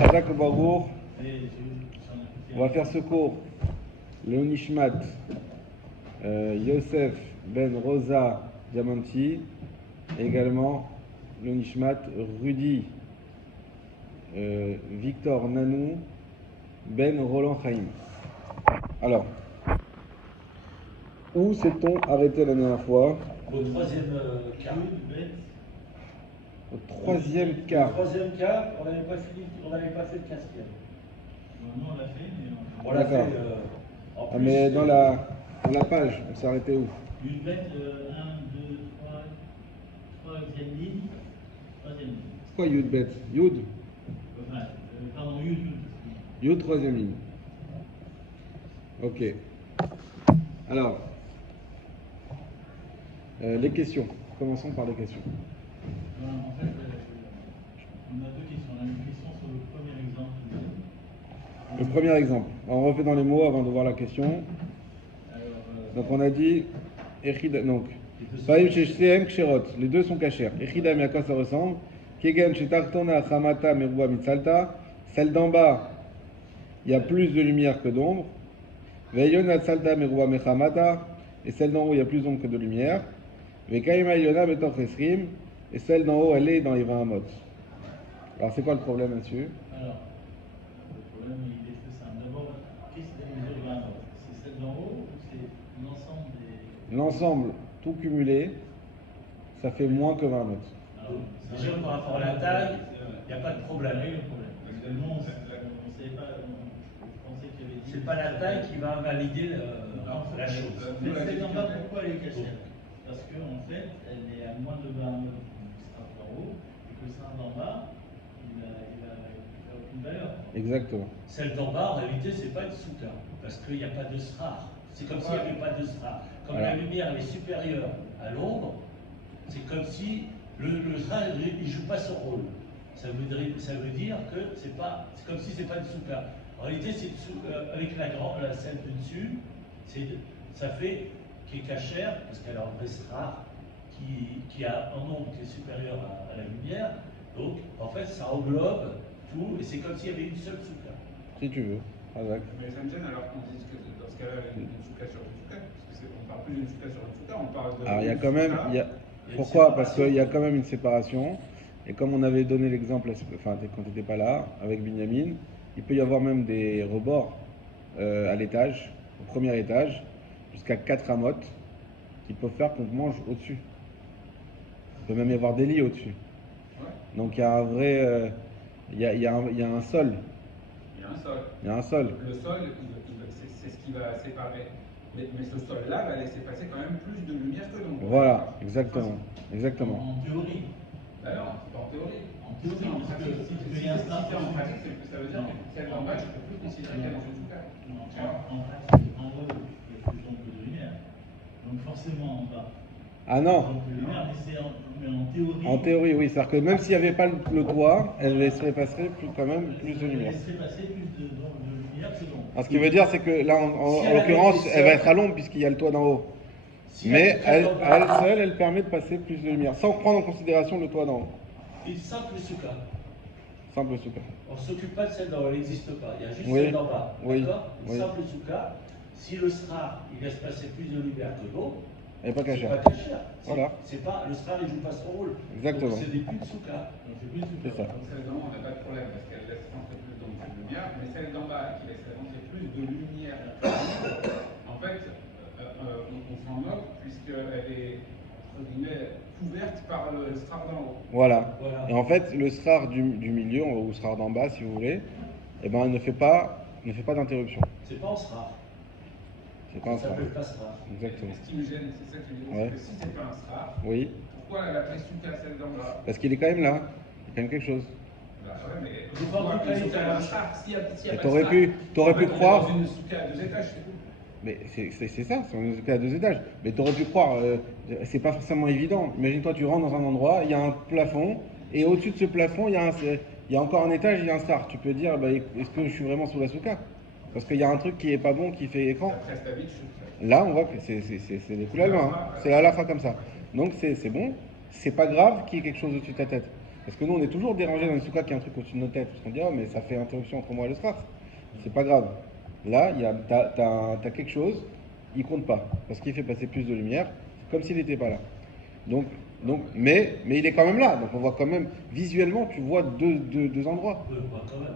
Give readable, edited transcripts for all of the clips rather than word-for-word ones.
Hazak Baruch. On va faire ce cours. Le Nishmat Yosef Ben Rosa Diamanti. Et également le Nishmat Rudy Victor Nanou Ben Roland Chaim. Alors, où s'est-on arrêté la dernière fois? Au troisième quart. Au troisième quart. Au troisième quart, on n'avait pas fini, on n'avait pas fait le quatrième. Nous on l'a fait, mais On l'a fait D'accord. en Ah, plus. mais dans la page, on s'est arrêté où? une bête, 1, 2, 3, troisième ligne, troisième ligne. C'est quoi Yud Bet? Yud? Enfin, pardon, Yud. Yud, troisième ligne. Ok. Alors, les questions. Commençons par les questions. Voilà, en fait, on a deux questions. On a une question sur le premier exemple. Le premier exemple. On refait dans les mots avant de voir la question. Alors, Donc on a dit, donc, Fahim Sheshem Ksherot, les deux sont cachers. Echidam, à quoi ça ressemble? Kegen Shetartona Chamata Merua Mitzalta, celle d'en bas, il y a plus de lumière que d'ombre. Veyona Tzalta Merua Mechamata, et celle d'en haut, il y a plus d'ombre que de lumière. Vekaima Yona Betoch Esrim, et celle d'en haut, elle est dans les 20 amot. Alors c'est quoi le problème là-dessus? alors, le problème il est très simple. D'abord, qu'est-ce que les mesures 20 amot? C'est celle d'en haut ou c'est l'ensemble des. L'ensemble, tout cumulé, ça fait moins que 20 amot. Alors, Déjà par rapport à la taille, il n'y a pas de problème. Il y a eu un problème. Parce que nous, on ne savait pas, je pensais qu'il y avait dit. C'est pas la taille qui va invalider la chose. Mais celle d'en bas, pourquoi elle est cachée? Parce qu'en fait, elle est à moins de 20 amot du strass d'en haut, et que le strass d'en bas, il a aucune valeur. Exactement. Celle d'en bas, en réalité, c'est pas une souka, parce qu'il n'y a pas de srar. C'est comme s'il n'y avait pas de srar. Comme Voilà. la lumière elle est supérieure à l'ombre, c'est comme si le srar il joue pas son rôle. Ça veut dire que c'est comme si c'est pas une souka. En réalité, c'est avec celle du dessus, ça fait qui est cachère, parce qu'elle a un vrai srar qui a un ombre qui est supérieur à la lumière. Donc, en fait, ça englobe tout, et c'est comme s'il y avait une seule souka. Si tu veux. Razak. Mais ça me gêne alors qu'on dise que dans ce cas-là, une souka sur une souka, parce qu'on parle plus d'une souka sur une souka, on parle de. Alors il y a une quand même, souka. il y a- une pourquoi? Parce séparation. qu'il y a quand même une séparation. Et comme on avait donné l'exemple, enfin quand tu n'étais pas là, avec Binyamin, il peut y avoir même des rebords à l'étage, au premier étage, jusqu'à 4 amotes, qui peuvent faire qu'on mange au-dessus. Il peut même y avoir des lits au-dessus. Ouais, Donc il y a un vrai, il y a un sol. il y a un sol. Il y a un sol. Le sol, c'est ce qui va séparer. Mais ce sol-là va laisser passer quand même plus de lumière que d'ombre. Voilà, exactement. Exactement. En théorie. Alors, c'est pas en théorie. En théorie, En parce que pratique, si tu si fais un c'est strass en pratique, ça veut dire que celle d'en bas, je ne peux plus considérer qu'elle est dans une souka. Non, en pratique, en haut, il y a plus d'ombre que de lumière. Donc forcément en bas. Ah non. Donc de lumière, mais en théorie. En théorie, oui. C'est-à-dire que même s'il n'y avait pas le toit, elle laisserait passer quand même plus de lumière. Elle laisserait passer plus de lumière que d'ombre. Alors, ce qui veut dire, c'est que là, en Si elle l'occurrence, avait été elle va seule- être à l'ombre puisqu'il y a le toit d'en haut. Si Mais elle elle seule, elle permet de passer plus de lumière, sans prendre en considération le toit d'en haut. une simple souka. Simple super. On ne s'occupe pas de celle d'en haut, elle n'existe pas. Il y a juste Oui. celle d'en bas. Oui. D'accord? Une Oui. simple souka. Si le srar, il laisse passer plus de lumière que d'ombre, Elle n'est pas c'est cachée. pas cachère. Voilà. C'est pas, le srar, il joue pas son rôle. Exactement. Donc c'est des putes souka. Donc c'est plus C'est ça. Donc celle d'en haut, on n'a pas de problème parce qu'elle laisse rentrer plus d'ombre que de lumière. Mais celle d'en bas qui laisserait rentrer plus de lumière que d'ombre, en fait, on s'en moque puisqu'elle est, entre guillemets, couverte par le strap d'en haut. Voilà. Voilà. Et en fait, le srar du milieu, ou le srar d'en bas, si vous voulez, eh ben, ne fait pas d'interruption. C'est pas en srar. C'est pas un Ça srar. s'appelle pas srar. Exactement. Ce qui me gêne, c'est ça que je dis, Ouais. c'est que si c'est pas un strap, Oui. pourquoi elle appelle souka celle d'en bas? Parce qu'il est quand même là. Il y a quand même quelque chose. Bah ouais, mais J'ai pas pourquoi compris une souka l'intérêt. un strap? S'il y a Mais pas de t'aurais strap, pu en fait, on est croire. dans une souka à 2 étages, c'est tout. Mais c'est ça, c'est un cas à 2 étages. Mais tu aurais pu croire, c'est pas forcément évident. Imagine-toi, tu rentres dans un endroit, il y a un plafond, et au-dessus de ce plafond, il y a encore un étage, il y a un star. Tu peux dire, bah, est-ce que je suis vraiment sous la souka? Parce qu'il y a un truc qui est pas bon, qui fait écran. Ça presse ta vie de chute. Là, on voit que c'est des coups d'allemand, hein. C'est la halakha comme ça. Donc c'est bon, c'est pas grave qu'il y ait quelque chose au-dessus de ta tête. Parce que nous, on est toujours dérangé dans une souka qui a un truc au-dessus de nos têtes. Parce qu'on dit, oh, mais ça fait interruption entre moi et le srach. C'est pas grave. Là, t'as quelque chose, il compte pas. Parce qu'il fait passer plus de lumière, comme s'il n'était pas là. Donc, mais il est quand même là. Donc on voit quand même, visuellement, tu vois deux endroits. Quand même.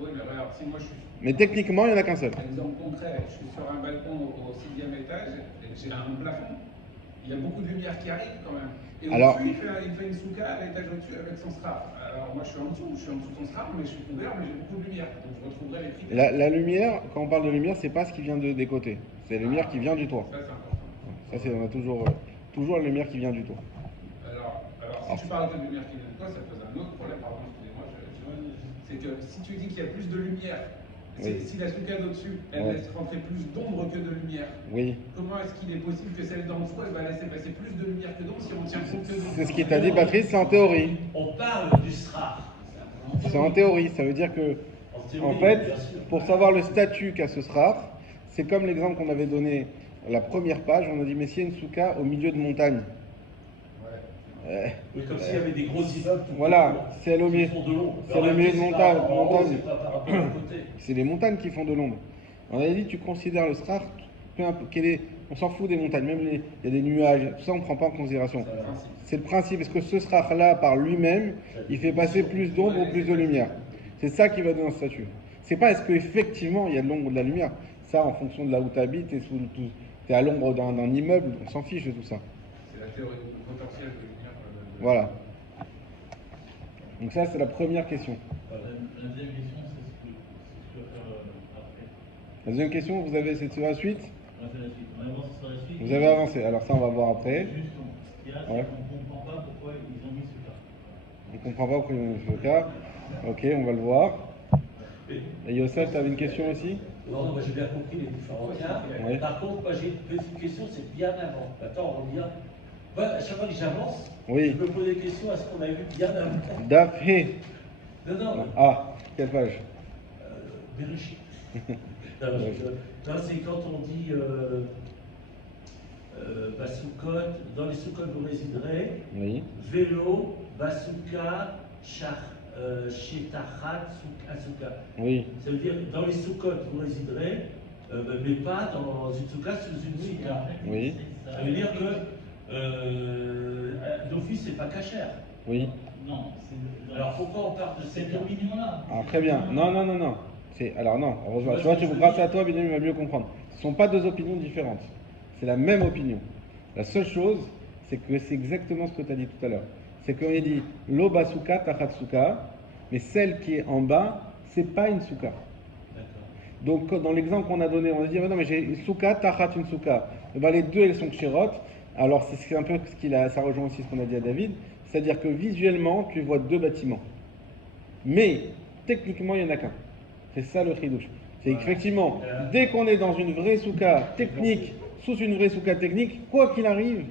Oui, mais alors, si moi je suis. Mais techniquement, il n'y en a qu'un seul. Exemple concret, je suis sur un balcon au 6e étage, et j'ai un plafond. Il y a beaucoup de lumière qui arrive quand même. Et Alors- au-dessus, il fait une souka à l'étage au-dessus avec son strap. Alors moi je suis en dessous de son strap, mais je suis couvert, mais j'ai beaucoup de lumière. Donc je retrouverai les prix. La lumière, quand on parle de lumière, c'est pas ce qui vient des côtés. C'est la lumière qui vient du toit. Ça c'est important. Ça, c'est on a toujours la lumière qui vient du toit. Alors si tu parles de lumière qui vient de toi, ça pose un autre problème. Pardon, excusez-moi. C'est que si tu dis qu'il y a plus de lumière, Oui. si la souka d'au-dessus, elle Ouais. laisse rentrer plus d'ombre que de lumière, Oui. comment est-ce qu'il est possible que celle d'en dessous, elle va laisser passer plus de lumière que d'ombre si on tient compte que d'ombre? C'est ce qui t'a dit, Patrice, c'est en théorie. On parle du srach. C'est en théorie. Ça veut dire que, en fait, pour savoir le statut qu'a ce srach, c'est comme l'exemple qu'on avait donné à la première page. On a dit, mais s'il y a une souka au milieu de montagne. Oui, comme s'il y avait des gros immeubles. Voilà, c'est au milieu- qui font de l'ombre. c'est le milieu de montagne. montagne. C'est pas par rapport à côté. C'est les montagnes qui font de l'ombre. On avait dit, tu considères le srach, peu importe on s'en fout des montagnes, même il y a des nuages, tout ça on ne prend pas en considération. C'est le principe, est-ce que ce srach-là, par lui-même, il fait passer plus d'ombre ou plus de lumière? C'est ça qui va donner un statut. C'est pas est-ce qu'effectivement il y a de l'ombre ou de la lumière. Ça, en fonction de là où tu habites, t'es à l'ombre d'un immeuble, on s'en fiche de tout ça. C'est la théorie du potentiel de lumière. Voilà. Donc ça, c'est la première question. La deuxième question, c'est ce que tu vas faire après. La deuxième question, vous avez cette sur la suite? On va faire la suite. On avance sur la suite. Vous avez avancé, alors ça on va voir après. Juste, ce qu'il y a, c'est Ouais. qu'on ne comprend pas pourquoi ils ont mis ce cas. On ne comprend pas pourquoi il y a ce cas. Ok, on va le voir. Et Youssef, tu avais une question aussi? Non, moi j'ai bien compris les différents cas. Ouais. Par contre, moi j'ai une petite question, c'est bien avant. Attends, on revient. Moi, à chaque fois que j'avance, Oui. je me pose des questions à ce qu'on a vu bien avant. Dafé. Non, Ah, quelle page? Bereshit. Non, c'est quand on dit Basukot, dans les Soukot vous résiderez, Oui. vélo, Basuka, Shetachat, Asuka. Oui. Ça veut dire dans les Soukot vous résiderez, mais pas dans une Souka sous une Souka. Oui. Ça veut dire que d'office c'est pas cachère. Oui. Non, Alors pourquoi on parle de cette cette opinion-là. Ah, très bien. Non. Alors non, heureusement. Tu vois, grâce à toi, Benjamin va mieux comprendre. Ce ne sont pas deux opinions différentes. C'est la même opinion. La seule chose, c'est que c'est exactement ce que tu as dit tout à l'heure. C'est qu'on a dit lo basuka tachatsuka, mais celle qui est en bas, c'est pas une souka. D'accord. Donc dans l'exemple qu'on a donné, on a dit non mais j'ai une souka, tachat une souka. Et ben, les deux elles sont kshérot. Alors c'est un peu ça rejoint aussi ce qu'on a dit à David, c'est-à-dire que visuellement tu vois deux bâtiments, mais techniquement il n'y en a qu'un. C'est ça le chidouche. C'est effectivement dès qu'on est dans une vraie souka technique, sous une vraie souka technique, quoi qu'il arrive,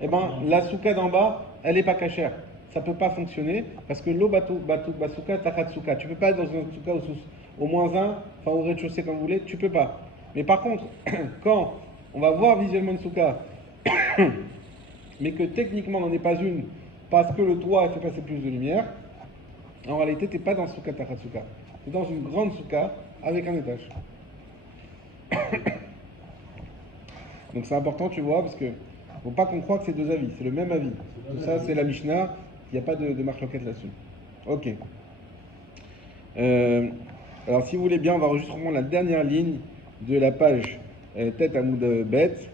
eh ben la souka d'en bas elle n'est pas cachère. Ça ne peut pas fonctionner parce que l'eau basuka tachatsuka. Tu ne peux pas être dans une souka au moins un, enfin au rez-de-chaussée comme vous voulez, tu ne peux pas. Mais par contre, quand on va voir visuellement une souka, mais que techniquement n'en est pas une, parce que le toit fait passer plus de lumière, en réalité tu n'es pas dans souka tachatsuka. Tu es dans une grande souka avec un étage. Donc c'est important, tu vois, parce que faut pas qu'on croie que c'est deux avis, c'est le même avis. Tout ça, c'est la Mishnah, il n'y a pas de marque-loquette là-dessus. Ok. Alors, si vous voulez bien, on va juste reprendre la dernière ligne de la page tête à moud bête.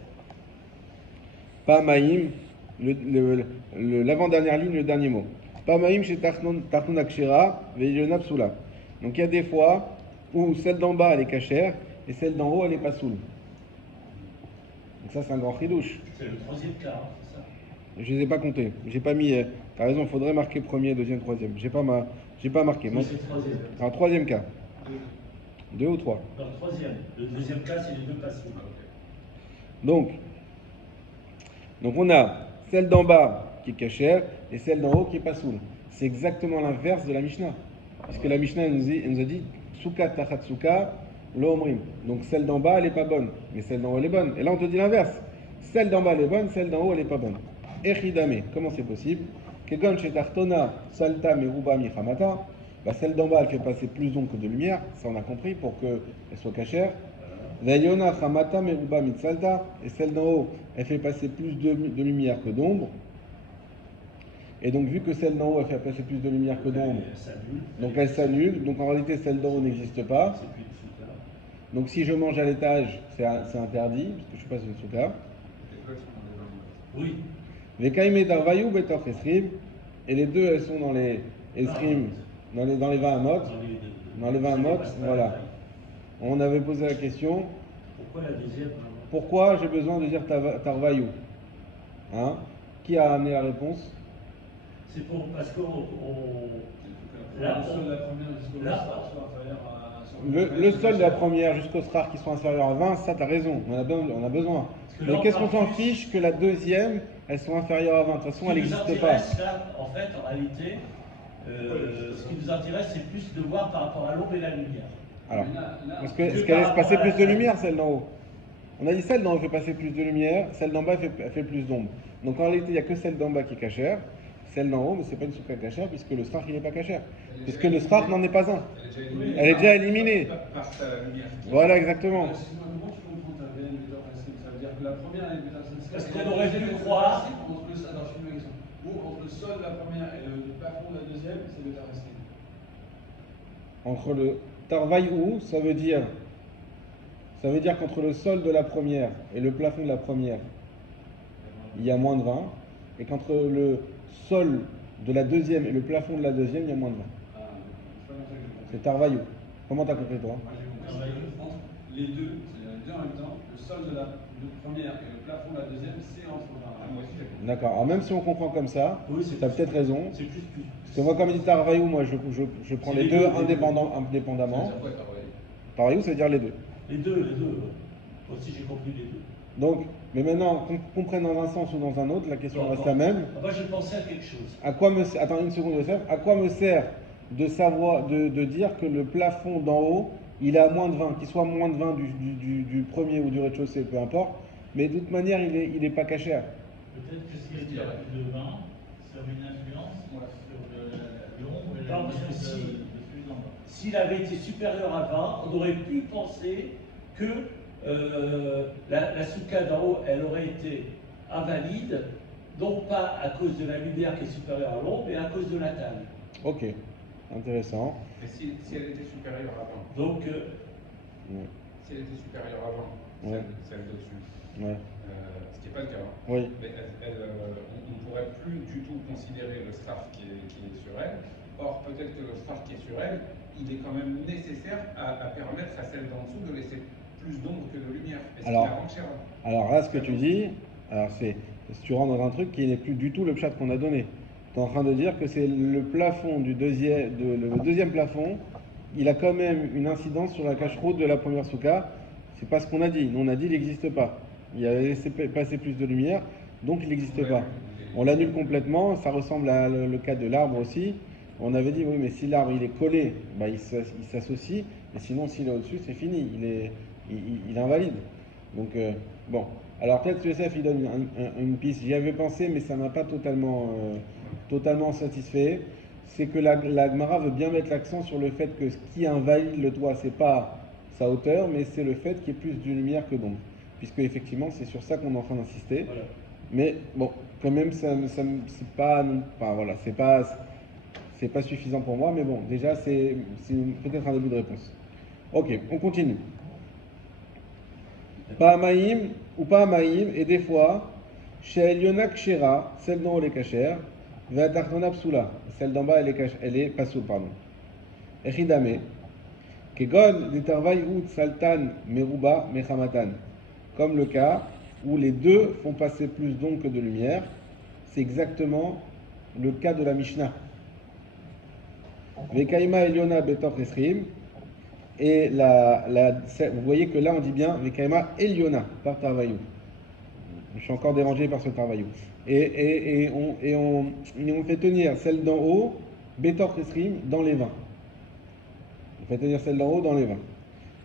Pamaïm, l'avant-dernière ligne, le dernier mot. Pamaïm chez Tartun Akshera, Veillona Psula. Donc, il y a des fois où celle d'en bas, elle est cachère, et celle d'en haut, elle est pas soule. Donc, ça, c'est un grand chidouche. C'est le troisième cas, hein, c'est ça. Je les ai pas comptés. J'ai pas mis. T'as raison, il faudrait marquer premier, deuxième, troisième. J'ai pas marqué. Moi, Oui, c'est le troisième. alors, troisième cas. Deux ou trois. Dans le troisième. Le deuxième cas, c'est les deux passions. Donc on a celle d'en bas qui est cachère et celle d'en haut qui est pas soule. C'est exactement l'inverse de la Mishnah. Puisque la Mishnah elle nous a dit Souka tachatsuka lo omrim. Donc celle d'en bas elle est pas bonne, mais celle d'en haut elle est bonne. Et là on te dit l'inverse. Celle d'en bas elle est bonne, celle d'en haut elle est pas bonne. Echidame, comment c'est possible? Kegon shetartona salta meruba michamata. Bah, celle d'en bas, elle fait passer plus d'ombre que de lumière, ça on a compris, pour qu'elle soit cachère. Vayona chamata meruba mitsalta. Et celle d'en haut, elle fait passer plus de lumière que d'ombre. Et donc, vu que celle d'en haut, elle fait passer plus de lumière que d'ombre, donc elle s'annule. Donc en réalité, celle d'en haut n'existe pas. C'est plus une souka. Donc si je mange à l'étage, c'est interdit, parce que je suis pas sur une souka. Les deux sont dans les 20 Oui. Vekaime darvayou betor esrim. Et les deux, elles sont dans les esrim, dans les 20 amot. Dans les 20 amot, voilà. On avait posé la question, Pourquoi la deuxième pourquoi j'ai besoin de dire tarvayou, hein? Qui a amené la réponse? C'est parce qu'on. Là, le sol de la première jusqu'au là, star soit inférieur à. Le sol de la première jusqu'au srar qui sont inférieurs à 20, ça t'as raison, on a besoin. que Mais là, qu'est-ce on qu'on parle s'en plus- fiche que la deuxième, elles sont inférieures à 20? De toute façon, elle Ce qui nous n'existe pas. intéresse, là, en fait, en réalité, ce qui nous intéresse, c'est plus de voir par rapport à l'ombre et la lumière. Alors, Là, est-ce qu'elle laisse passer plus de lumière, celle d'en haut? On a dit celle d'en haut fait passer plus de lumière, celle d'en bas elle fait plus d'ombre. Donc en réalité, il n'y a que celle d'en bas qui est cachère, celle d'en haut, mais c'est pas une souka cachère puisque le srach il n'est pas cachère. Puisque le srach n'en est pas un. Elle est déjà éliminée. Par sa lumière. Voilà, exactement. Excuse-moi, comment tu comprends ta veine métaphorique? Ça veut dire que la première est métaphorique. Parce qu'on aurait pu croire- Entre le, alors, je finis ma question. Entre le sol de la première et le plafond de la deuxième, c'est métaphorique. Entre le tarvaïou, ça veut dire qu'entre le sol de la première et le plafond de la première, il y a moins de 20, et qu'entre le sol de la deuxième et le plafond de la deuxième, il y a moins de 20. Ah, c'est pas comme ça que j'ai compris. C'est tarvaïou. Comment t'as compris toi? Moi, j'ai compris entre les deux, c'est-à-dire les deux en même temps, le sol de la première et le plafond de la deuxième, c'est entre 20. Moi aussi, j'ai compris. D'accord. Alors même si on comprend comme ça, Oui, c'est t'as peut-être raison. C'est plus. Parce que moi, comme il dit tarvaïou, moi je prends C'est les les deux deux, indépendamment. Ça veut dire quoi, travailler? Tarvaïou, ça veut dire les deux. Les deux. Moi aussi, j'ai compris les deux. Donc, mais maintenant, qu'on prenne dans un sens ou dans un autre, la question Non, reste non. la même. Moi, j'ai pensé à quelque chose. Attends une seconde, Youssef. À quoi me sert de savoir, de dire que le plafond d'en haut, il est à moins de 20, qu'il soit moins de 20 du premier ou du rez-de-chaussée, peu importe. Mais de toute manière, il est pas cachère. Peut-être que s'il y a plus de 20, ça a une influence sur l'ombre et la Non, parce que lumière de si- celui d'en bas. S'il avait été supérieur à 20, on aurait pu penser que la souka d'en haut, elle aurait été invalide, non pas à cause de la lumière qui est supérieure à l'ombre, mais à cause de la taille. Ok, intéressant. Mais si elle était supérieure avant, Donc, Ouais. si elle était supérieure avant, Ouais. celle dessus, Ouais. ce qui n'est pas le cas, hein. Oui. Mais on ne pourrait plus du tout considérer le straf qui est sur elle. Or, peut-être que le straf qui est sur elle, il est quand même nécessaire à permettre à celle d'en dessous de laisser plus d'ombre que de lumière. Est-ce Alors- qu'il la rend chère? Alors là, ce que tu dis, alors c'est, si tu rentres dans un truc qui n'est plus du tout le pshat qu'on a donné. Tu es en train de dire que c'est le plafond le deuxième plafond, il a quand même une incidence sur la cache-route de la première souka. C'est pas ce qu'on a dit. Nous, on a dit il n'existe pas. Il a laissé passer plus de lumière, donc il n'existe pas. On l'annule complètement, ça ressemble à le cas de l'arbre aussi. On avait dit, oui, mais si l'arbre il est collé, bah, il s'associe, et sinon s'il est au-dessus, c'est fini, il est invalide. Donc, bon. Alors peut-être que Youssef, il donne une piste, j'y avais pensé, mais ça m'a pas totalement satisfait. C'est que la Gemara veut bien mettre l'accent sur le fait que ce qui invalide le toit, c'est pas sa hauteur, mais c'est le fait qu'il y ait plus de lumière que d'ombre. Puisque effectivement, c'est sur ça qu'on est en train d'insister. voilà. Mais bon, quand même, c'est pas, enfin, voilà, c'est pas suffisant pour moi, mais bon, déjà, c'est peut-être un début de réponse. Ok, on continue. Pas Maïm ou pas Maïm, et des fois, chez Eliona Kshera, celle d'en haut elle est cachère, Ve'atartona Psula, celle d'en bas elle est pas soule, pardon. Echidame, Kegon Detarvai Ut Saltan Meruba Mechamatan, comme le cas où les deux font passer plus d'ombre que de lumière, c'est exactement le cas de la Mishnah. Vekaima Eliona Betor Esrim, et vous voyez que là on dit bien Vekaima Eliona par Tarvaïou. Je suis encore dérangé par ce Tarvaïou. Et on fait tenir celle d'en haut, Betor Esrim, dans les vins. On fait tenir celle d'en haut dans les vins.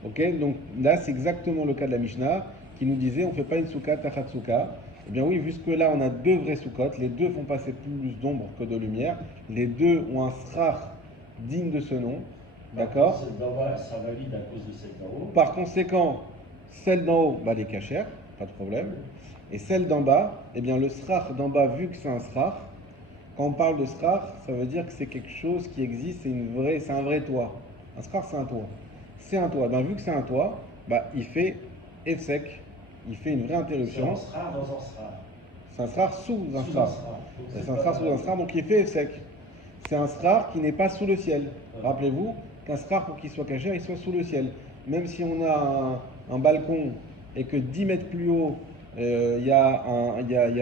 Ok, donc là c'est exactement le cas de la Mishnah qui nous disait on ne fait pas une souka tachat souka. Eh bien oui, jusque-là, on a deux vrais sous-cotes. Les deux font passer plus d'ombre que de lumière. Les deux ont un srar digne de ce nom. D'accord? Celle d'en bas, ça valide à cause de celle d'en haut. Par conséquent, celle d'en haut, bah, les cachères, pas de problème. Et celle d'en bas, eh bien le srar d'en bas, vu que c'est un srar, quand on parle de srar, ça veut dire que c'est quelque chose qui existe, c'est un vrai toit. Un srar, c'est un toit. C'est un toit. Ben, vu que c'est un toit, bah, il fait sec, il fait une vraie C'est interruption. un srar dans un srar. C'est un srar sous un Sous srar. un srar. Donc, C'est un srar sous un srar, donc il fait sec. C'est un srar qui n'est pas sous le ciel. Rappelez-vous qu'un srar, pour qu'il soit caché, il soit sous le ciel. Même si on a un balcon et que 10 mètres plus haut, il y a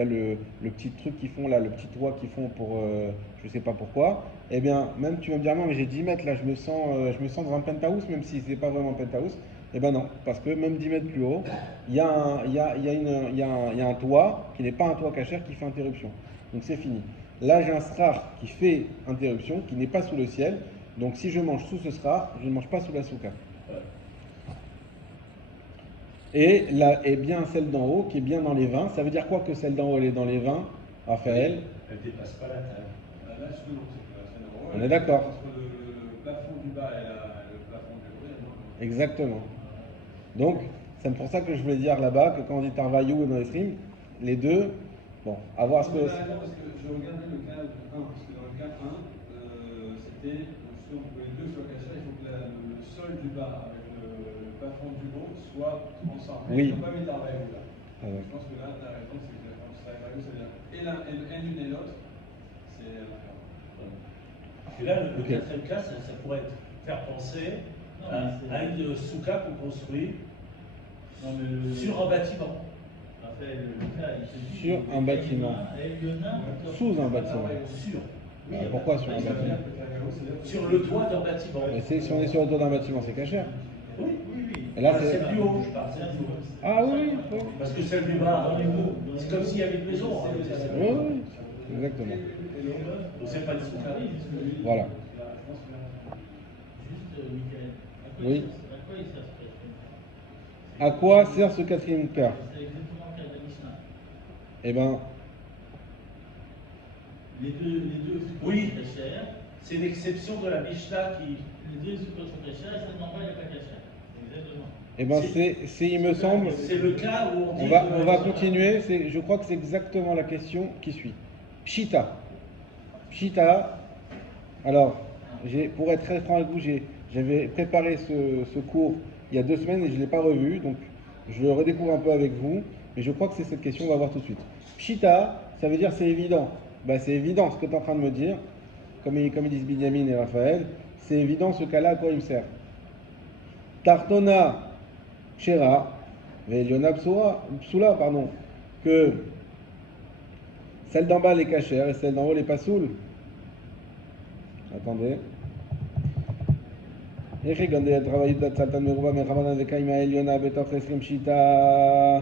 le petit truc qu'ils font là, le petit toit qu'ils font pour, je sais pas pourquoi, eh bien, même tu vas me dire, non, mais j'ai 10 mètres là, je me sens dans un penthouse, même si c'est pas vraiment un penthouse. Eh ben non, parce que même 10 mètres plus haut, il y a un toit qui n'est pas un toit cachère qui fait interruption. Donc c'est fini. Là, j'ai un srar qui fait interruption, qui n'est pas sous le ciel. Donc si je mange sous ce srar, je ne mange pas sous la souka. Et là est bien celle d'en haut qui est bien dans les vins. Ça veut dire quoi que celle d'en haut elle est dans les vins, Raphaël? Elle ne dépasse pas la table. Là, justement, c'est la scène en haut. On est d'accord. Entre le plafond du bas et le plafond du haut, il y a un Exactement. Donc, c'est pour ça que je voulais dire là-bas que quand on dit Tarvayou et dans les streams, les deux, bon, à voir ce que. parce que je regardais le cas 1, parce que dans le cas 1, c'était justement pour que les deux soient cachés, il faut que le sol du bas avec le plafond du haut soient ensemble. Oui. Ils n'ont pas mis Tarvayou là. Ah ouais. Je pense que là, tu as raison, c'est que quand c'est Tarvayou, ça veut dire et l'une et l'autre, c'est Et là, le Ok. quatrième cas, ça pourrait faire penser Non, à une souka qu'on construit Non, mais sur un bâtiment. Après, le cas, il se dit Sur que un bâtiment. Sous un bâtiment. Sur. Oui, Ah, pourquoi sur un après, bâtiment? Sur le toit d'un bâtiment. Mais si on est sur le toit d'un bâtiment, c'est cachère. Oui. Oui. Et là, C'est c'est. plus haut, je parle, c'est plus haut. Ah oui, oui. Parce que celle du bas, rendez-vous, c'est comme s'il y avait une maison. hein, Oui, oui, exactement. Donc c'est pas une souka. Voilà. Juste, Michael, Oui. à quoi il sert ce quatrième cas? À quoi sert ce quatrième cas? C'est exactement le cas de la Mishnah. Eh bien, Les deux Oui. sont cachères. C'est l'exception de la Mishnah qui. Les deux sont cachères et celle d'en bas, il n'est pas cachère. Exactement. eh ben il me semble. C'est le cas où on dit. On va continuer. Je crois que c'est exactement la question qui suit. Pshita. Pshita. Alors, pour être très franc avec vous, j'avais préparé ce cours il y a 2 semaines et je ne l'ai pas revu. Donc, je le redécouvre un peu avec vous. Mais je crois que c'est cette question, on va voir tout de suite. Pshita, ça veut dire c'est évident. Ben, c'est évident ce que tu es en train de me dire. Comme ils disent Binyamin et Raphaël, c'est évident ce cas-là à quoi il me sert. Tartona Shera, Veliona Psula, pardon, que celle d'en bas les cachères et celle d'en haut les passoul. Attendez. איך יגנדה travaillé de Tzaltan Meruba Merhabanan Vekaima Eliona Betoch Esrim Shita.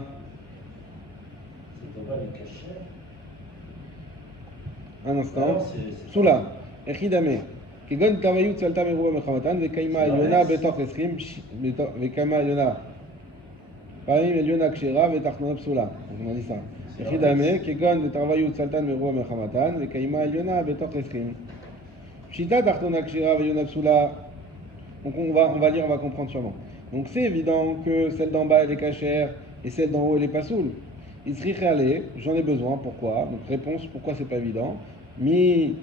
C'est pas les cachets. Un instant. Alors, c'est- Psula. Echidame. כגון תרוויו צלתה מרובה מחמתן וקיימה עליונה בתוך 20 וקיימה עליונה פעמים עליונה כשרה ותחתונה פסולה. on a dit ça. יחידמה כגון תרוויו צלתן מרובה מחמתן וקיימה עליונה בתוך 20 פשיטה תחתונה כשרה ועליונה פסולה. Donc on va lire, on va comprendre sûrement. Donc c'est évident que celle d'en bas elle est cachère et celle d'en haut elle est pas soule. Il serait réalé, j'en ai besoin, pourquoi? Donc réponse, pourquoi c'est pas évident? Mi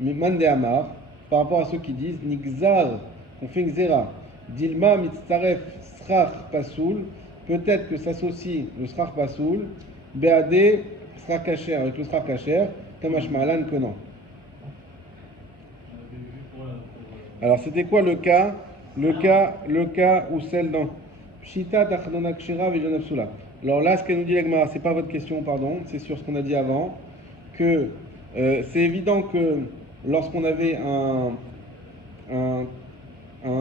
Mande Amar, par rapport à ceux qui disent Nixar, qu'on fait Xera, Dilma Mitzaref Srar Pasoul, peut-être que s'associe le Srar Pasoul, Beade Srar Kacher, avec le Srar Kacher, Kamash Malan que non. Alors c'était quoi le cas? Le cas où celle dans Pshita Tachdona Kshira Vijana Psula. Alors là, ce qu'elle nous dit l'Agmara, c'est pas votre question, pardon, c'est sur ce qu'on a dit avant, que c'est évident que lorsqu'on avait un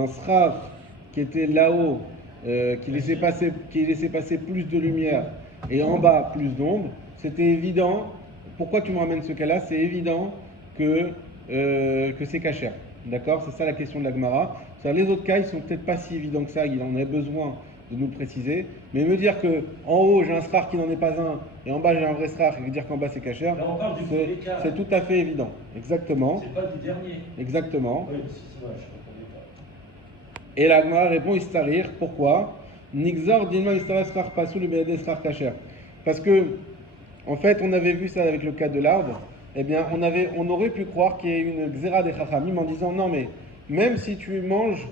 srar qui était là-haut, qui laissait passer plus de lumière, et en bas plus d'ombre, c'était évident. Pourquoi tu me ramènes ce cas-là? C'est évident que c'est cachère. D'accord? C'est ça la question de la Gemara. Les autres cas, ils sont peut-être pas si évidents que ça. Il en a besoin de nous le préciser. Mais me dire que en haut j'ai un srar qui n'en est pas un et en bas j'ai un vrai srar et dire qu'en bas c'est cachère, Là, on parle du premier cas. c'est tout à fait évident. Exactement. C'est pas du dernier. Exactement. Oui, c'est vrai, je ne comprenais pas. Et la Gemara répond istarir. Pourquoi? Nixor dilma istarir srar pasoul le srar kacher. Parce que, en fait, on avait vu ça avec le cas de l'arbre. Eh bien, on aurait pu croire qu'il y ait une xéra des chachamim en disant non, mais même si tu manges,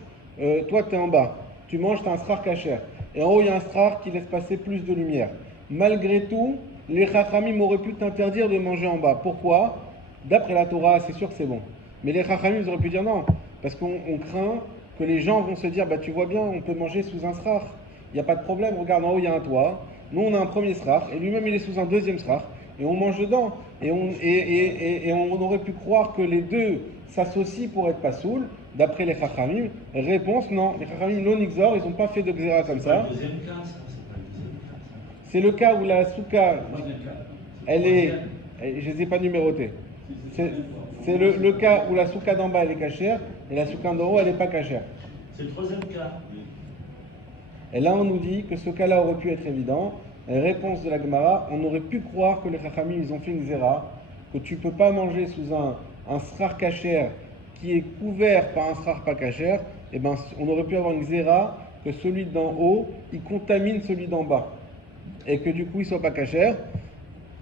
toi tu es en bas, tu manges, tu as un srar kacher. Et en haut, il y a un srar qui laisse passer plus de lumière. Malgré tout, les chachamim auraient pu t'interdire de manger en bas. Pourquoi? D'après la Torah, c'est sûr que c'est bon. Mais les chachamim, ils auraient pu dire non, parce qu'on craint que les gens vont se dire, bah tu vois bien, on peut manger sous un srar. Il n'y a pas de problème, regarde, en haut, il y a un toit. Nous, on a un premier srar, et lui-même, il est sous un deuxième srar, et on mange dedans. Et on aurait pu croire que les deux s'associent pour être pas saoul, d'après les chachamim. Réponse, non. Les chachamim, non nixor, ils n'ont pas fait de xéra comme ça. C'est le deuxième cas, ça. C'est pas le deuxième cas, ça. C'est le cas où la souka, Troisième cas. elle est... Je ne les ai pas numérotées. C'est le cas où la souka d'en bas, elle est cachère, et la souka d'en haut, elle n'est pas cachère. C'est le troisième cas. Et là, on nous dit que ce cas-là aurait pu être évident. Réponse de la Gemara, on aurait pu croire que les Chachamim, ils ont fait une zéra, que tu ne peux pas manger sous un srar kasher qui est couvert par un srar pas kasher. Et ben, on aurait pu avoir une zéra que celui d'en haut, il contamine celui d'en bas. Et que du coup, il ne soit pas kasher.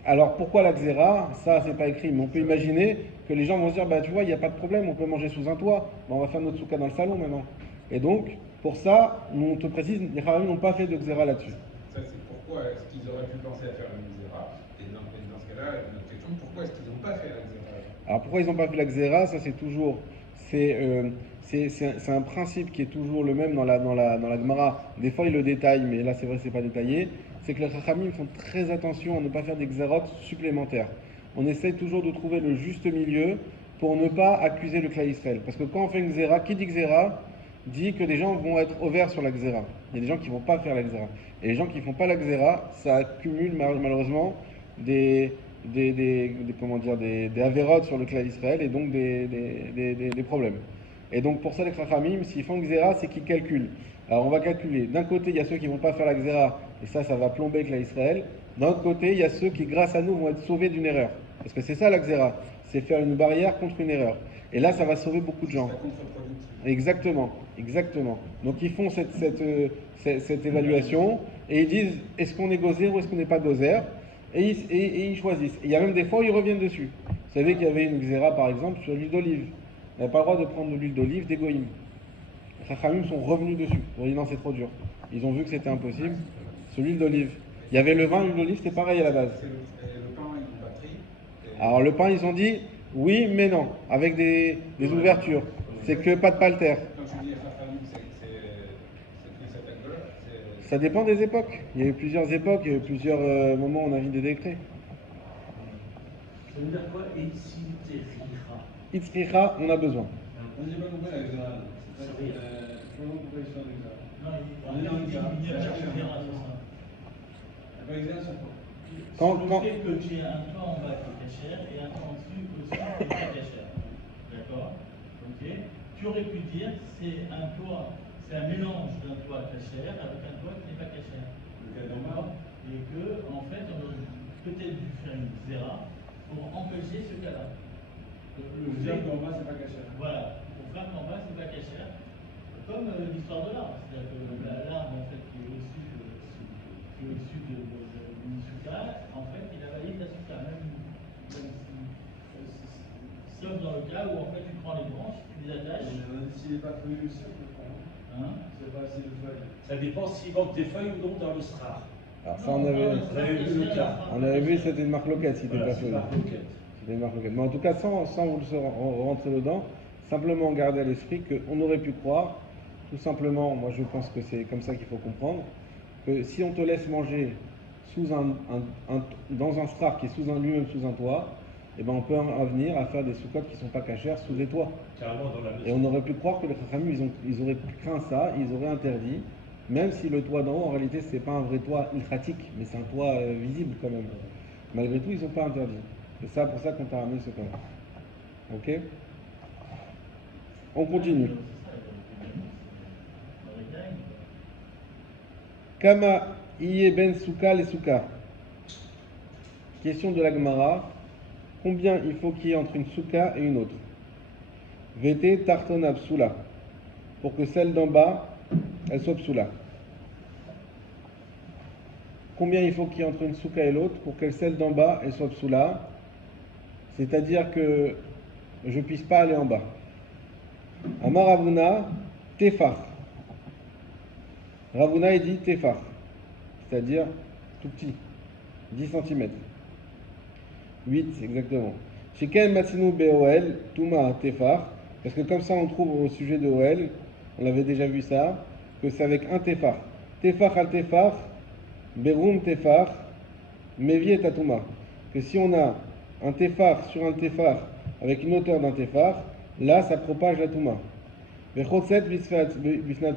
Alors, pourquoi la xéra? Ça, c'est pas écrit, mais on peut imaginer que les gens vont se dire, bah tu vois, il n'y a pas de problème, on peut manger sous un toit. Ben, on va faire notre souka dans le salon maintenant. Et donc, pour ça, on te précise, les Chachamim n'ont pas fait de xéra là-dessus. Ça, c'est pourquoi est-ce qu'ils auraient pu penser à faire une xéra. Et dans ce cas-là, notre question, pourquoi est-ce qu'ils n'ont pas fait la xéra? Alors pourquoi ils n'ont pas fait la xéra? Ça c'est toujours, c'est un principe qui est toujours le même dans la Gemara. Des fois ils le détaillent, mais là c'est vrai que c'est pas détaillé. C'est que les Chachamim font très attention à ne pas faire des xérotes supplémentaires. On essaie toujours de trouver le juste milieu pour ne pas accuser le Klal Israël. Parce que quand on fait une xéra, qui dit xéra dit que des gens vont être ouverts sur la xéra. Il y a des gens qui ne vont pas faire la xéra. Et les gens qui ne font pas la xéra, ça accumule malheureusement des avérotes sur le Klal Israël et donc des problèmes. Et donc pour ça les Chachamim, s'ils font xéra, c'est qu'ils calculent. Alors on va calculer. D'un côté, il y a ceux qui ne vont pas faire la xéra, et ça va plomber le Klal Israël. D'un autre côté, il y a ceux qui, grâce à nous, vont être sauvés d'une erreur. Parce que c'est ça la xéra, c'est faire une barrière contre une erreur. Et là, ça va sauver beaucoup de gens. Exactement, exactement. Donc ils font cette évaluation et ils disent est-ce qu'on est gozer ou est-ce qu'on n'est pas gozer, et ils choisissent. Et il y a même des fois où ils reviennent dessus. Vous savez qu'il y avait une xéra par exemple sur l'huile d'olive. On n'avait pas le droit de prendre de l'huile d'olive des goïms. Les Chachamim sont revenus dessus. Ils ont dit non, c'est trop dur. Ils ont vu que c'était impossible. Sur l'huile d'olive. Il y avait le vin, l'huile d'olive, c'est pareil à la base. Le pain, ils n'ont pas pris. Alors le pain, ils ont dit oui, mais non, avec des ouvertures. C'est que pas de palter. Quand tu dis Chachamim, c'est plus cette angle-là. Ça dépend des époques. Il y a eu plusieurs époques, il y a eu plusieurs moments où on a mis des décrets. Ça veut dire quoi? Itzite richa. Itzricha, on a besoin. Moi, j'ai pas compris la xéra. Je sais pas pourquoi ils sont en xéra. Non, On est dans le cas. il n'y a pas de xéra sur ça. Il n'y a pas xéra sur quoi? Quand- Le fait que tu aies un toit en bas qui est cachère et un toit en dessus qui n'est pas cachère. D'accord? Ok? Tu aurais pu dire c'est un toit, c'est un mélange d'un toit cachère avec un toit qui n'est pas cachère. Le cas d'en bas. Et que, en fait, on aurait peut-être dû faire une xéra pour empêcher ce cas-là. Le fait qu'en bas, c'est pas caché. Voilà, pour faire qu'en bas, c'est pas cachère. Comme l'histoire de l'arbre. C'est-à-dire que l'arbre, en fait, qui est au-dessus de Suka, en fait, il a validé la Suka. Sauf dans le cas où, en fait, tu prends les branches, tu les attaches. S'il n'est pas feuillu aussi, on peut prendre. Hein? S'il n'y a pas assez de feuilles. Ça dépend s'il manque des feuilles ou non dans le srar. Alors ça, on avait vu, c'était une marque loquette, si Voilà, pas c'est fait. par coquette. C'était une marque loquette. Mais en tout cas, sans vous rentrer dedans, simplement garder à l'esprit qu'on aurait pu croire, tout simplement, moi je pense que c'est comme ça qu'il faut comprendre, que si on te laisse manger dans un srar qui est lui-même sous un toit, eh ben on peut en venir à faire des soukottes qui ne sont pas cachères sous des toits. Carrément dans la Et maison. on aurait pu croire que les Chachamim, ils auraient craint ça, ils auraient interdit, même si le toit d'en haut, en réalité, c'est pas un vrai toit iltratique, mais c'est un toit visible quand même. Malgré tout, ils n'ont pas interdit. C'est ça pour ça qu'on t'a ramené ce cas-là. Ok? On continue. Kama iye ben souka les souka. Question de la Gemara. Combien il faut qu'il y ait entre une souka et une autre? Vete tartona psula. Pour que celle d'en bas, elle soit psula. Combien il faut qu'il y ait entre une souka et l'autre pour que celle d'en bas, elle soit psula? C'est-à-dire que je ne puisse pas aller en bas. Amar Ravuna, tefar. Ravuna, il dit tefar. C'est-à-dire tout petit, 10 cm. 8 exactement. Chez Ken Matsinu BOL, Touma tefar. Parce que comme ça, on trouve au sujet de OL, on avait déjà vu ça, que c'est avec un tefar. Tefar al tefar, berum tefar, mevi et tatuma. Que si on a un tefar sur un tefar avec une hauteur d'un tefar, là, ça propage la touma. Vechotset bifnat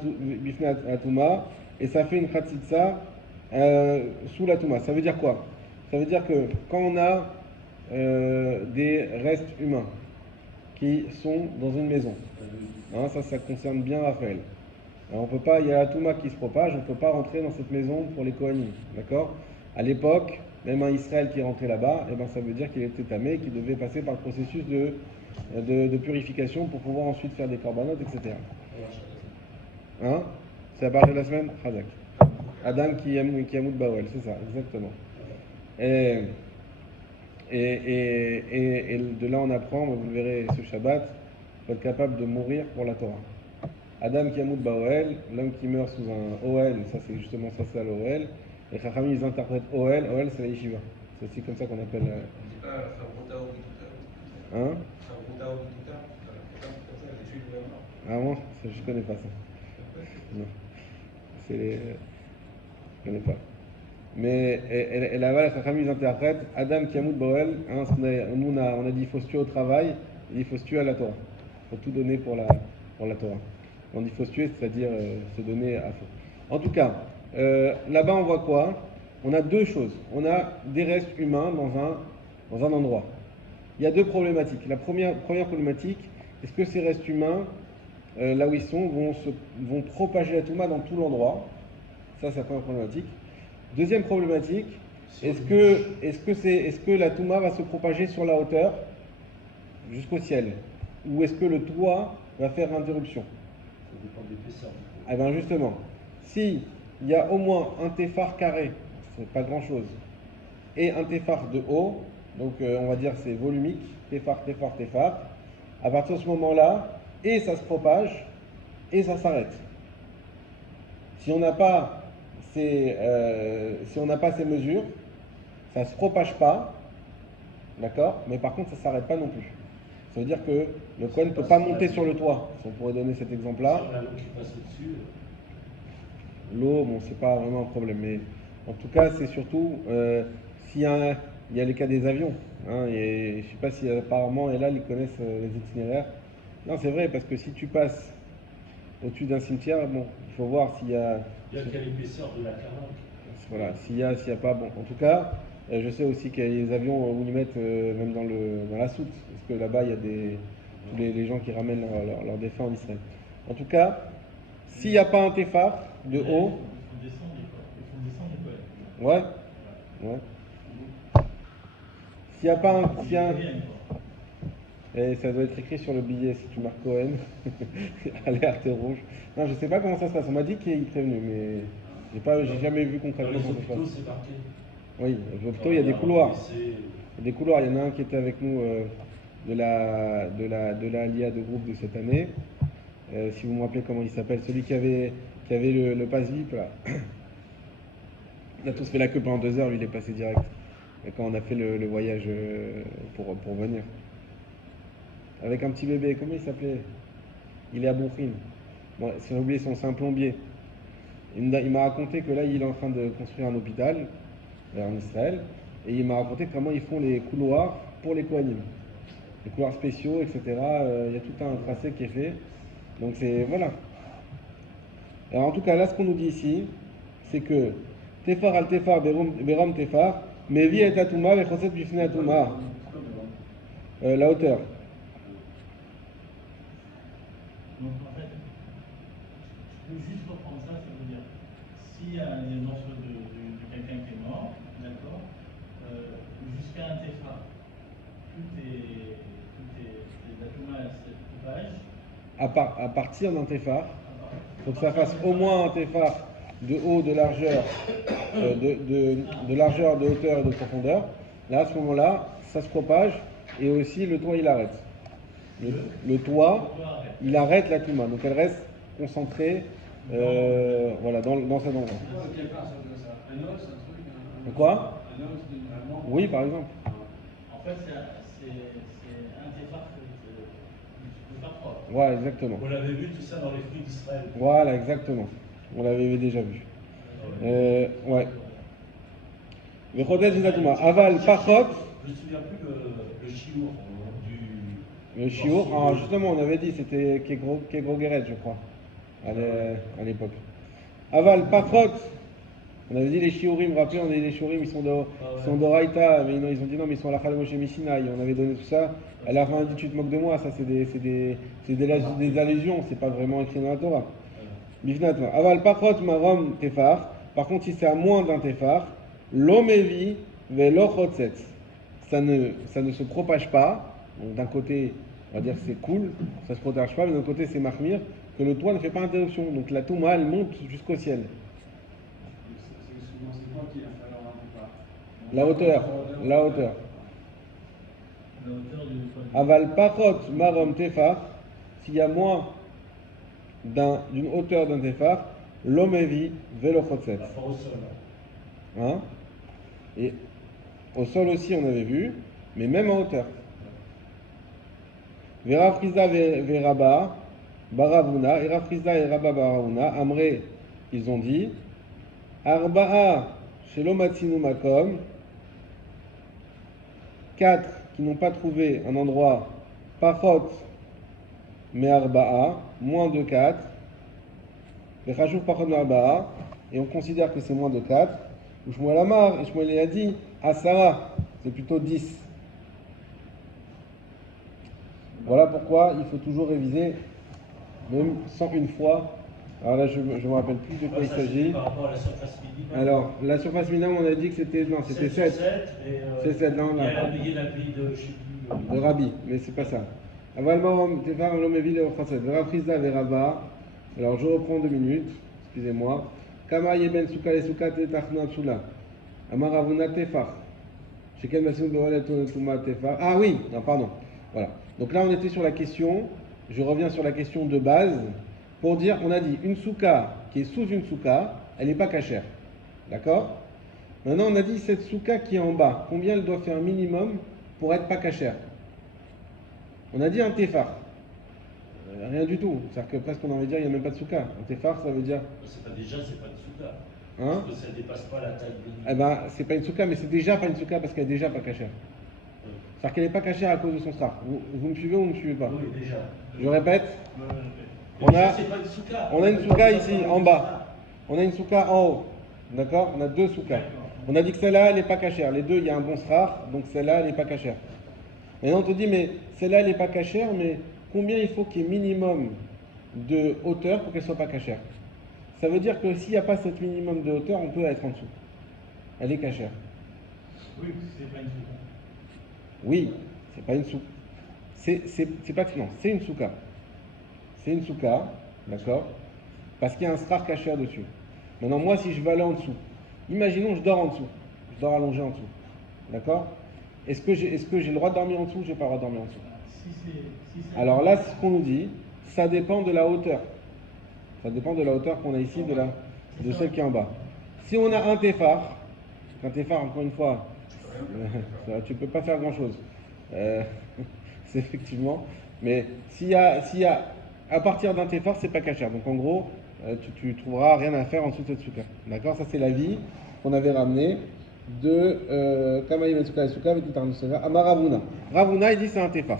atuma, et ça fait une khatsitsa sous la touma. Ça veut dire quoi? Ça veut dire que quand on a des restes humains qui sont dans une maison, hein, ça concerne bien Raphaël. Alors, on peut pas, il y a la touma qui se propage, on ne peut pas rentrer dans cette maison pour les Kohanim, d'accord? À l'époque, même un Israël qui est rentré là-bas, eh ben, ça veut dire qu'il était tamé, qu'il devait passer par le processus de purification pour pouvoir ensuite faire des corbanotes, etc. Hein? C'est à partir de la semaine Chazak. Adam qui Yamoud Bawel, c'est ça, exactement. Et de là on apprend, vous le verrez ce Shabbat, il faut être capable de mourir pour la Torah. Adam qui Yamoud Bawel, l'homme qui meurt sous un OL, ça c'est justement ça l'OL. Les Chachamim ils interprètent OL c'est la yeshiva. C'est aussi comme ça qu'on appelle. Hein? Ah bon? Je connais pas ça. Non. C'est les. Je connais pas. Mais et là-bas, les Chachamim ils interprètent Adam qui Yamoud Bawel, hein, nous on a dit il faut se tuer au travail, il faut se tuer à la Torah. Il faut tout donner pour la Torah. On dit il faut se tuer, c'est-à-dire se donner à fond. En tout cas, là-bas on voit quoi? On a deux choses. On a des restes humains dans un endroit. Il y a deux problématiques. La première problématique, est-ce que ces restes humains, là où ils sont, vont propager la touma dans tout l'endroit? Ça, c'est la première problématique. Deuxième problématique, est-ce que la touma va se propager sur la hauteur jusqu'au ciel? Ou est-ce que le toit va faire interruption? Ça dépend de l'épaisseur. Eh bien justement, si il y a au moins un téphar carré, c'est pas grand chose, et un téphar de haut, donc on va dire c'est volumique, téphar, à partir de ce moment-là, et ça se propage, et ça s'arrête. Si on n'a pas ces mesures, ça ne se propage pas, d'accord, mais par contre ça ne s'arrête pas non plus. Ça veut dire que le Kohen ne peut pas monter sur le toit, si on pourrait donner cet exemple-là. Sur la l'eau qui passe au-dessus. L'eau, bon, c'est pas vraiment un problème, mais en tout cas, c'est surtout s'il y a les cas des avions. Hein, et je ne sais pas si apparemment, et là, ils connaissent les itinéraires. Non, c'est vrai, parce que si tu passes au-dessus d'un cimetière, bon, il faut voir s'il y a. Il y a qu'à l'épaisseur de la carotte. Voilà, s'il y a pas. Bon, en tout cas, je sais aussi qu'il y a les avions où ils mettent même dans la soute, parce que là-bas, il y a tous les gens qui ramènent leurs défunts en Israël. En tout cas, s'il n'y a pas un téphar de haut. Il faut descendre les poètes. Ouais. S'il n'y a pas un. Et ça doit être écrit sur le billet si tu marques Cohen. Alerte rouge. Non, je sais pas comment ça se passe. On m'a dit qu'il est prévenu, mais j'ai jamais vu Dans concrètement les comment ça se hôpitaux, passe. c'est marqué. Oui, les hôpitaux, il y a des couloirs. C'est- Il y a des couloirs. Il y en a un qui était avec nous de la LIA de groupe de cette année. Si vous me rappelez comment il s'appelle, celui qui avait le pass VIP là. On a tous fait la queue pendant 2 heures, lui il est passé direct. Et quand on a fait le voyage pour venir. Avec un petit bébé, comment il s'appelait? Il est à Bourkhim. Bon, j'ai oublié c'est un plombier. Il m'a raconté que là il est en train de construire un hôpital en Israël. Et il m'a raconté comment ils font les couloirs pour les Kohanim. Les couloirs spéciaux, etc. Il y a tout un tracé qui est fait. Donc c'est. Voilà. Alors en tout cas, là ce qu'on nous dit ici, c'est que Tefar al Tefar, Beram Tefar, Mevi et Atuma, Vechoset Bifne Atuma. La hauteur. Donc en fait, je peux juste reprendre ça, ça veut dire, si s'il y a un morceau de quelqu'un qui est mort, d'accord, jusqu'à un tefa, la touma, c'est le coupage. À partir d'un téphar, il faut que ça fasse au moins un téphar de haut, de largeur, de largeur, de hauteur et de profondeur. Là, à ce moment-là, ça se propage et aussi le toit, il arrête. Le toit, il arrête la touma. Donc elle reste concentrée voilà, dans cet endroit. C'est quoi le départ, ça veut dire ça? Un os, un truc, Quoi? Un os, un membre? Oui, par exemple. En fait, c'est un tefa que tu ne peux pas propre. Voilà, exactement. On l'avait vu tout ça dans les fruits d'Israël. Voilà, exactement. On l'avait déjà vu. Ouais. Le chodesh de la touma. Aval, pachot. Je ne me souviens plus le chiour du. Le chiour, justement, on avait dit, c'était Kegrogeret, je crois, à l'époque. Aval, pachot. On avait dit les shiurim, rappelez, on a dit les shiurim, ils sont d'Oraïta, mais ils ont dit non, mais ils sont à la Chalmoshe Mishinaï. On avait donné tout ça. À la fin, on a dit tu te moques de moi, ça c'est des allusions, c'est pas vraiment écrit dans la Torah. Bifnatma. Aval, pachot, marom, tefar. Par contre, si c'est à moins d'un tefar, l'omevi, velo chotzet. Ça ne se propage pas. Donc d'un côté, on va dire que c'est cool, ça ne se propage pas, mais d'un autre côté, c'est mahmir, que le toit ne fait pas interruption. Donc la touma, elle monte jusqu'au ciel. C'est quoi qui est inférieur à un départ? La hauteur. La hauteur du toit. Aval pachot marom tefar, s'il y a moins d'une hauteur d'un tefar, l'omevi velo chotzet. Par rapport au sol. Hein? Et au sol aussi, on avait vu, mais même en hauteur. Vera Friza Veraba Baravuna, Era Friza et Rabba Baravuna, Amré, ils ont dit, Arba'a Shelomatsinu Makom, 4 qui n'ont pas trouvé un endroit, Pachot, mais Arba'a, moins de 4, Vechashuv Pachot mais Arba'a, et on considère que c'est moins de 4. Shmuel Amar, et Shmuel a dit, Asara, c'est plutôt 10. Voilà pourquoi il faut toujours réviser, même 101 fois. Alors là, je ne me rappelle plus de quoi il s'agit. Par rapport à la surface minimum. Alors, la surface minimum, on a dit que c'était 7. C'est 7, non, là. Il y a l'avis de, je ne sais plus. De Rabbi, mais c'est pas ça. Alors, je reprends 2 minutes, excusez-moi. Kama yeben suka le suka te tachna tsula. Amaravuna tefar. Sheken masim beolet tuma tefar. Ah oui, non, pardon. Voilà. Donc là, on était sur la question, je reviens sur la question de base, pour dire, on a dit, une souka qui est sous une souka, elle n'est pas cachère. D'accord? Maintenant, on a dit, cette souka qui est en bas, combien elle doit faire minimum pour être pas cachère? On a dit un tefar. Rien du tout. C'est-à-dire que presque on avait dire, il n'y a même pas de souka. Un tefar, ça veut dire... C'est pas une souka. Hein? Parce que ça ne dépasse pas la taille de. Eh ben, c'est pas une souka, mais c'est déjà pas une souka parce qu'elle est déjà pas cachère. C'est-à-dire qu'elle n'est pas cachère à cause de son srar. Vous me suivez ou vous ne me suivez pas? Oui, déjà. Je répète. Mais c'est pas une souka. On a une souka ici, en bas. On a une souka en haut. D'accord? On a 2 soukas. On a dit que celle-là, elle n'est pas cachère. Les deux, il y a un bon srar, donc celle-là, elle n'est pas cachère. Maintenant, on te dit, mais celle-là, elle n'est pas cachère, mais combien il faut qu'il y ait minimum de hauteur pour qu'elle ne soit pas cachère? Ça veut dire que s'il n'y a pas cet minimum de hauteur, on peut être en dessous. Elle est cachère. Oui, c'est pas une souka. Oui, c'est pas une souka. C'est pas non, c'est une souka. C'est une souka, d'accord? Parce qu'il y a un srar cachère dessus. Maintenant, moi, si je veux aller en dessous, imaginons je dors en dessous. Je dors allongé en dessous. D'accord? Est-ce que j'ai le droit de dormir en dessous ou j'ai pas le droit de dormir en dessous? Alors là, ce qu'on nous dit, ça dépend de la hauteur. Ça dépend de la hauteur qu'on a ici, de celle qui est en bas. Si on a un tefar, encore une fois, tu ne peux pas faire grand-chose. C'est effectivement. Mais s'il y a, à partir d'un tefar, c'est pas cachère. Donc en gros, tu trouveras rien à faire en dessous de cette souka. D'accord? Ça, c'est l'avis qu'on avait ramené de Kamaï Metsuka et Souka, Amaravuna. Ravuna, il dit c'est un tefar.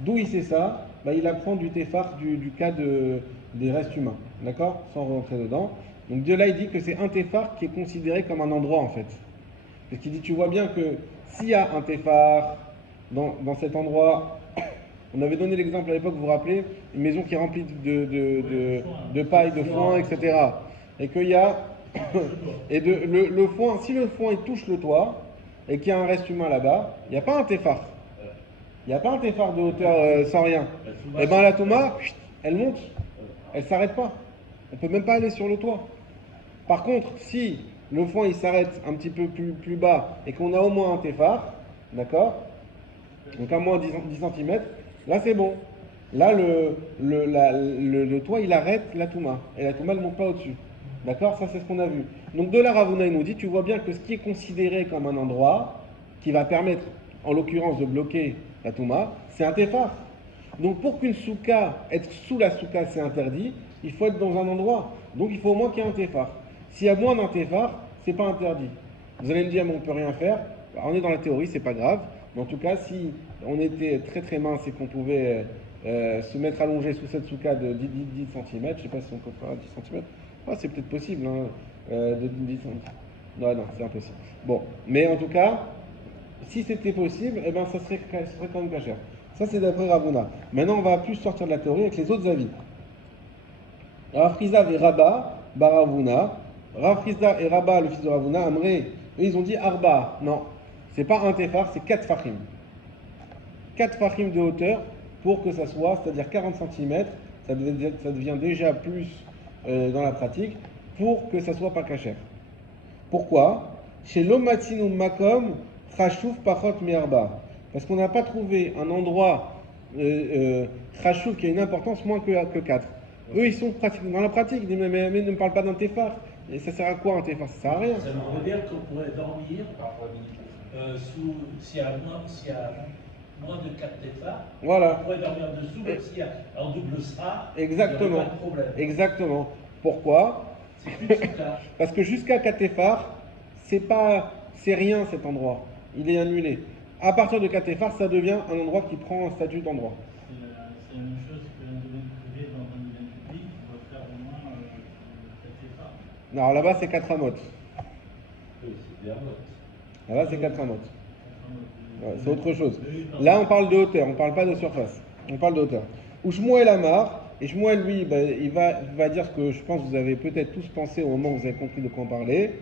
D'où il sait ça? Il apprend du tefar du cas des restes humains. D'accord? Sans rentrer dedans. Donc de là, il dit que c'est un tefar qui est considéré comme un endroit en fait. Parce qu'il dit, tu vois bien que s'il y a un tefar dans cet endroit, on avait donné l'exemple à l'époque, vous vous rappelez, une maison qui est remplie de paille, de foin, etc. Et qu'il y a Et le foin, si le foin il touche le toit et qu'il y a un reste humain là-bas, il n'y a pas un téphar. Il n'y a pas un téphar de hauteur sans rien. Et bien la touma, elle monte, elle s'arrête pas. On peut même pas aller sur le toit. Par contre, si le foin il s'arrête un petit peu plus bas et qu'on a au moins un téphar, d'accord? Donc à moins 10 cm, là c'est bon. Là le toit il arrête la touma. Et la touma ne monte pas au-dessus. D'accord? Ça c'est ce qu'on a vu. Donc de là Ravuna il nous dit, tu vois bien que ce qui est considéré comme un endroit qui va permettre en l'occurrence de bloquer la touma, c'est un téphar. Donc pour qu'une souka, être sous la souka c'est interdit, il faut être dans un endroit. Donc il faut au moins qu'il y ait un téphar. S'il y a moins d'un téphar, c'est pas interdit. Vous allez me dire, mais on peut rien faire. Alors, on est dans la théorie, c'est pas grave. Mais en tout cas, si on était très très mince et qu'on pouvait se mettre allongé sous cette souka de 10 cm, je sais pas si on peut faire 10 cm. Ah, c'est peut-être possible, hein, de 10 cm. Non, c'est impossible. Bon, mais en tout cas, si c'était possible, eh ben, ça serait quand même pas cher. Ça, c'est d'après Ravuna. Maintenant, on va plus sortir de la théorie avec les autres avis. Rav Chizda et Rabba, Baravuna. Rav Chizda et Rabba, le fils de Ravuna, Amré, eux, ils ont dit Arba. Non, c'est pas un téphar, c'est 4 fachim. 4 fachim de hauteur pour que ça soit, c'est-à-dire 40 cm, ça devient déjà plus dans la pratique, pour que ça soit pas cachère. Pourquoi? Chez l'Omatsinu Makom, Chashouf Pachot Miarba. Parce qu'on n'a pas trouvé un endroit Chashouf qui a une importance moins que 4. Eux, ils sont dans la pratique. Ils disent, mais ne me parle pas d'un téphar. Et ça sert à quoi un téphar? Ça sert à rien. Ça voudrait dire qu'on pourrait dormir s'il y a moins de 4 téphars. Voilà. On pourrait dormir dessous, même s'il y a un double sera. Exactement. Il n'y aurait pas de problème. Exactement. Pourquoi? C'est plus de souka. Parce que jusqu'à 4 téphars, c'est rien cet endroit. Il est annulé. À partir de 4 téphars, ça devient un endroit qui prend un statut d'endroit. C'est la même chose qu'un domaine privé dans un domaine public, qui doit faire au moins 4 téphars. Non, alors là-bas, c'est 4 amotes. Oui, c'est des amotes. Là-bas, c'est 4 amotes. Ouais, c'est autre chose. Là, on parle de hauteur, on ne parle pas de surface. On parle de hauteur. Ou Shmuel Amar, et Shmuel, lui, il va dire ce que je pense que vous avez peut-être tous pensé au moment où vous avez compris de quoi on parlait.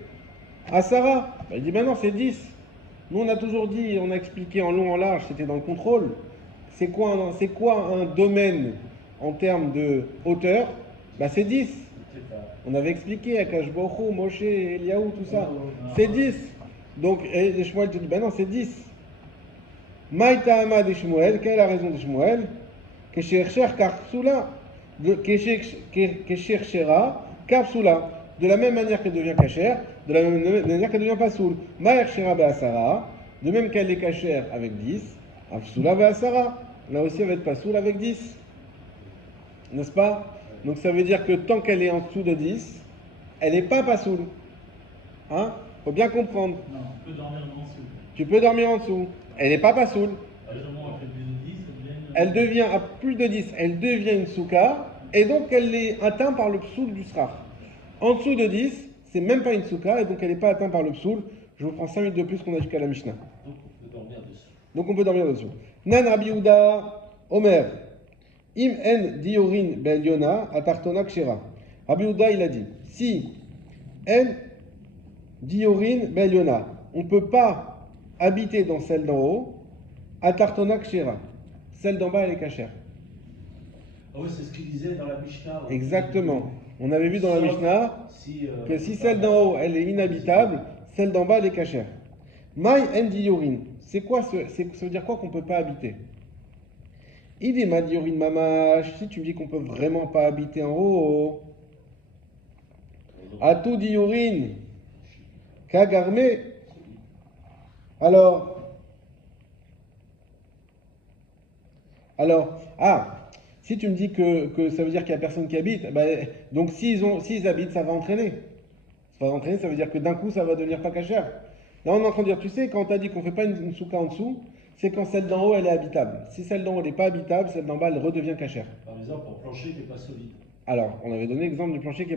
À Sarah, il dit, ben non, c'est 10. Nous, on a toujours dit, on a expliqué en long, en large, c'était dans le contrôle. C'est quoi un domaine en termes de hauteur? C'est 10. On avait expliqué, Akash Borou, Moshe, Eliaou, tout ça. C'est 10. Donc, et Shmuel te dit, ben non, c'est 10. Maïta Ahmad et Shmuel, quelle est la raison de Shmuel? Que chercher Kapsula, que cherchera Kapsula. De la même manière qu'elle devient cachère, de la même manière qu'elle devient pasoul. Maïr Shera Be'asara, de même qu'elle est cachère avec 10, Afsula Be'asara. Là aussi, elle va être pasoul avec 10. N'est-ce pas? Donc ça veut dire que tant qu'elle est en dessous de 10, elle n'est pas pasoul. Hein? Faut bien comprendre. Non, on peut dormir en dessous. Tu peux dormir en dessous. Elle n'est pas pasoul. Justement, elle fait plus de 10, Elle devient à plus de 10, elle devient une souka, et donc elle est atteinte par le psoul du srach. En dessous de 10, c'est même pas une souka, et donc elle n'est pas atteinte par le psoul. Je vous prends 5 minutes de plus qu'on a jusqu'à la Mishnah. Donc on peut dormir dessus. Nan Rabbi Yehuda, Omer, Im en diorin ben Yona, atartona kshera. Rabbi Yehuda, il a dit, si en diorin ben Yona, on ne peut pas habiter dans celle d'en haut, atartona kshera. Celle d'en bas, elle est cachère. Ah oui, c'est ce qu'il disait dans la Mishnah. Exactement. On avait vu dans la Mishnah que si celle d'en haut, elle est inhabitable, celle d'en bas, elle est cachère. Mai endi yorin. C'est quoi ça veut dire quoi qu'on ne peut pas habiter? Il est ma diorin mamash. Si tu me dis qu'on ne peut vraiment pas habiter en haut, atou diorin kagarme. Alors, si tu me dis que ça veut dire qu'il n'y a personne qui habite, donc s'ils habitent, ça va entraîner. Ça va entraîner, ça veut dire que d'un coup, ça va devenir pas cachère. Là, on est en train de dire, tu sais, quand on t'a dit qu'on ne fait pas une souka en dessous, c'est quand celle d'en haut, elle est habitable. Si celle d'en haut n'est pas habitable, celle d'en bas, elle redevient cachère. Par exemple, un plancher qui n'est pas solide. Alors, on avait donné l'exemple du plancher qui est pas